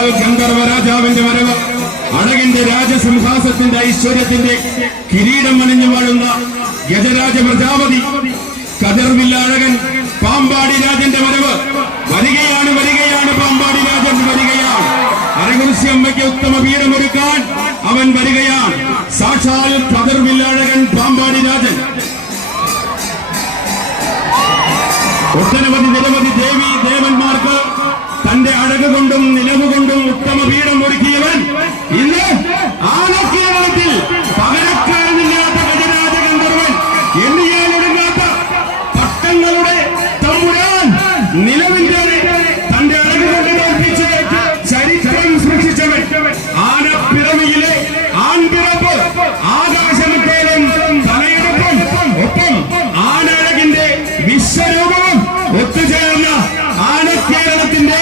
സാക്ഷാൽ ഗന്ധർവ രാജാവിന്റെ വരവ്? അഴകിന്റെ രാജസിംഹാസത്തിന്റെ ഐശ്വര്യത്തിന്റെ കിരീടം അണിഞ്ഞു വാഴുന്ന ഗജരാജ പ്രജാപതി കതിർവില്ല അഴകൻ പാമ്പാടി രാജന്റെ വരവ്. വരികയാണ് വരികയാണ് പാമ്പാടി രാജൻ വരികയാണ്. അരകുറിശി അമ്മയ്ക്ക് ഉത്തമ വീരമൊരുക്കാൻ അവൻ വരികയാണ്. സാക്ഷാൽ കതിർവില്ല അഴകൻ പാമ്പാടി രാജൻ. ഒട്ടനവധി നിരവധി ദേവി ദേവന്മാർക്ക് തന്റെ അഴക് കൊണ്ടും നിലവ് വിശ്വരൂപവും ഒത്തുചേർന്ന ആണ് കേരളത്തിന്റെ